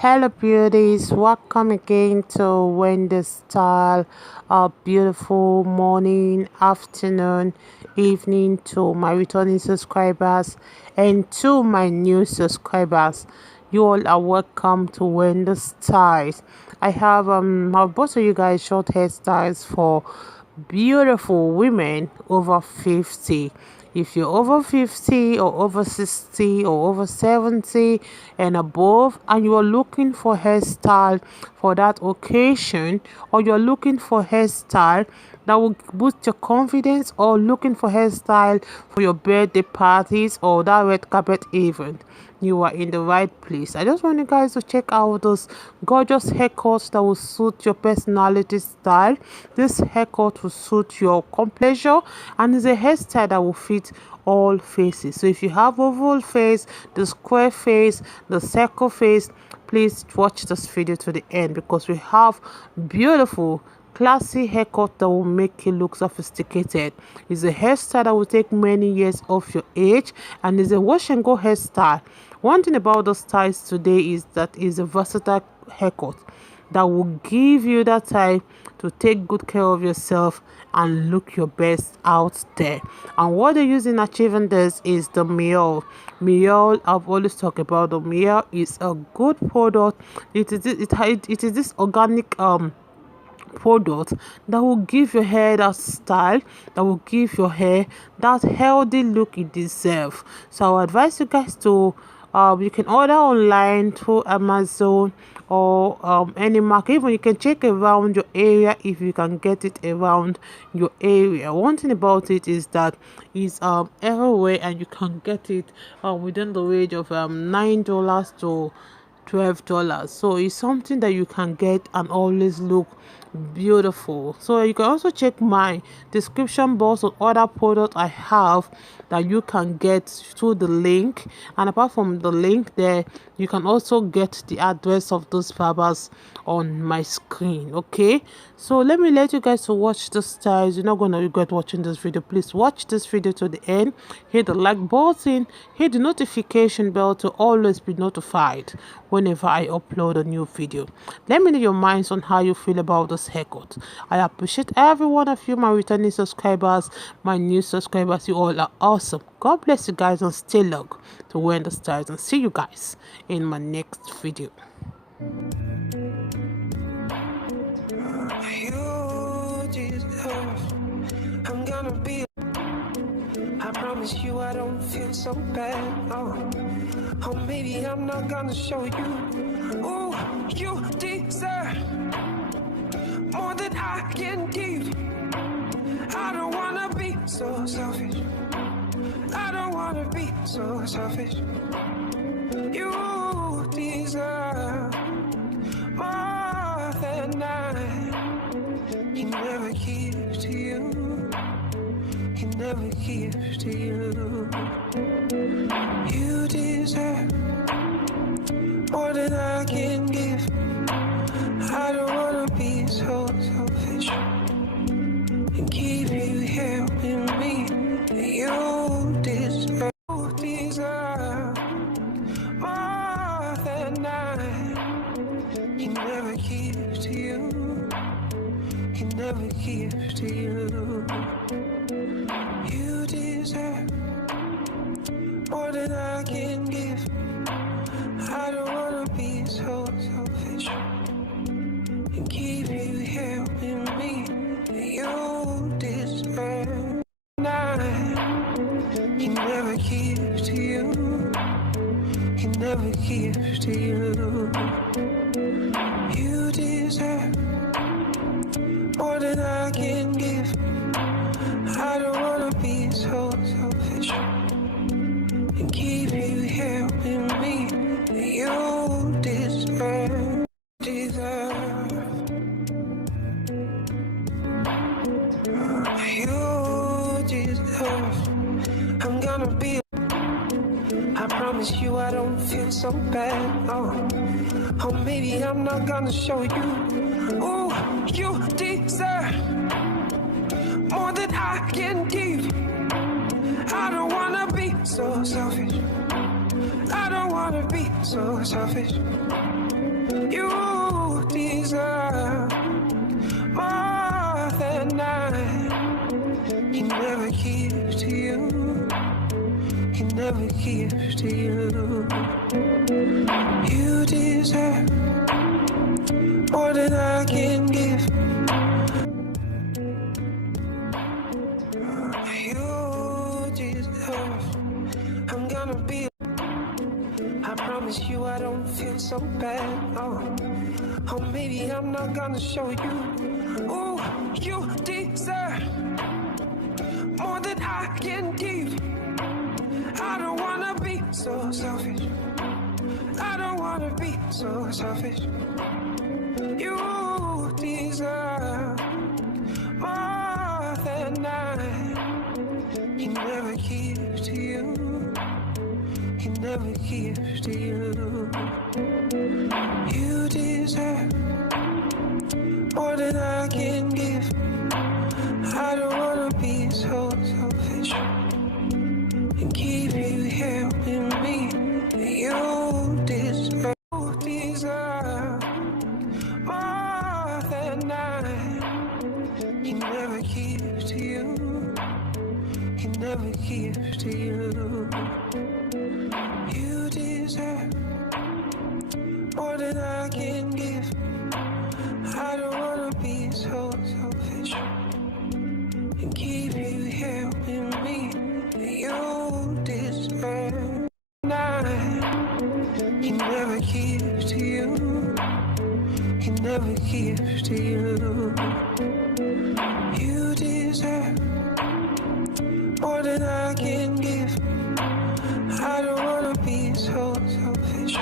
Hello beauties, welcome again to Wendy Style. A beautiful morning, afternoon, evening to my returning subscribers and to my new subscribers. You all are welcome to Wendy Styles. I have both of you guys short hairstyles for beautiful women over 50. If you're over 50 or over 60 or over 70 and above, and you are looking for hairstyle for that occasion, or you're looking for hairstyle that will boost your confidence, or looking for hairstyle for your birthday parties or that red carpet event, you are in the right place. I just want you guys to check out those gorgeous haircuts that will suit your personality style. This haircut will suit your complexion, and is a hairstyle that will fit all faces. So if you have oval face, the square face, the circle face, please watch this video to the end, because we have beautiful classy haircut that will make you look sophisticated. It's a hairstyle that will take many years off your age, and is a wash and go hairstyle. One thing about the styles today is that it's a versatile haircut that will give you that time to take good care of yourself and look your best out there. And what they use in achieving this is the MIELLE. MIELLE, I've always talked about the MIELLE. Is a good product. It is this organic product that will give your hair that style, that will give your hair that healthy look it deserves. So I advise you guys to you can order online through Amazon or any market. Even you can check around your area if you can get it around your area. One thing about it is that it's everywhere, and you can get it within the range of $9 to $12. So it's something that you can get and always look beautiful. So you can also check my description box on other products I have that you can get through the link, and apart from the link there, you can also get the address of those barbers on my screen. Okay, so let you guys to watch the styles. You're not gonna regret watching this video. Please watch this video to the end, hit the like button, hit the notification bell to always be notified whenever I upload a new video. Let me know your minds on how you feel about this haircut. I appreciate every one of you, my returning subscribers, my new subscribers. You all are awesome. God bless you guys, and stay locked to Wendy Styles, and see you guys in my next video. I'm gonna be, I promise you I don't feel so bad. Oh, maybe I'm not gonna show you. Oh, you deserve more than I can give. I don't wanna be so selfish. I don't wanna be so selfish. You deserve more than I can never give to you. Can never give to you. You deserve more than I can give. I don't wanna be so selfish and keep you here with me. You deserve more than I can never give to you. Can never give to you. You deserve more than I can give. I don't wanna be so selfish and keep you here with me. You deserve. I can never give to you. Can never give to you. You deserve more than I can give. I don't wanna be so selfish and keep you here with me. You deserve. You deserve. I'm gonna be, I promise you I don't feel so bad. Oh, maybe I'm not gonna show you. Oh, you deserve more than I can give. I don't wanna be so selfish. I don't wanna be so selfish. You deserve more than I can never give to you. Can never give to you. You deserve more than I can give. You deserve. I'm gonna be. I promise you I don't feel so bad. Oh, maybe I'm not gonna show you. Ooh, you deserve more than I can give. I don't wanna be so selfish. I don't wanna be so selfish. You deserve more than I can never give to you. Can never give to you. You deserve more than I can give. I don't wanna be so selfish and keep you here with me. You deserve more than I can never give to you. Can never give to you. You deserve more than I can give. I don't wanna be so selfish and keep you here with me. You deserve. I can never give to you. Can never give to you. You deserve more than I can give. I don't wanna be so selfish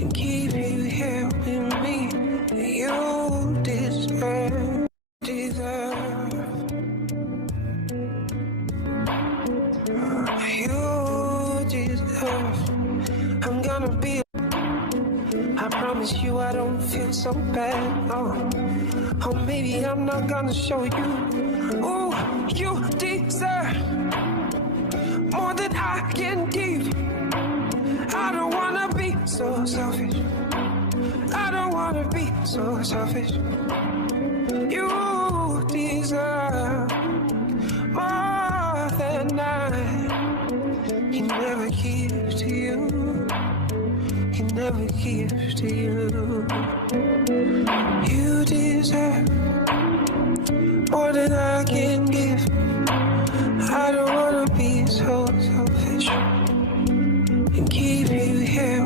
and keep you here with me. You deserve. You deserve. I'm gonna be. I promise you I don't feel so bad. Oh, maybe I'm not gonna show you. Ooh, you deserve more than I can give. I don't wanna be so selfish. I don't wanna be so selfish. You deserve more than I can never give to you. Can never give to you. You deserve more than I can give. I don't wanna be so selfish and keep you here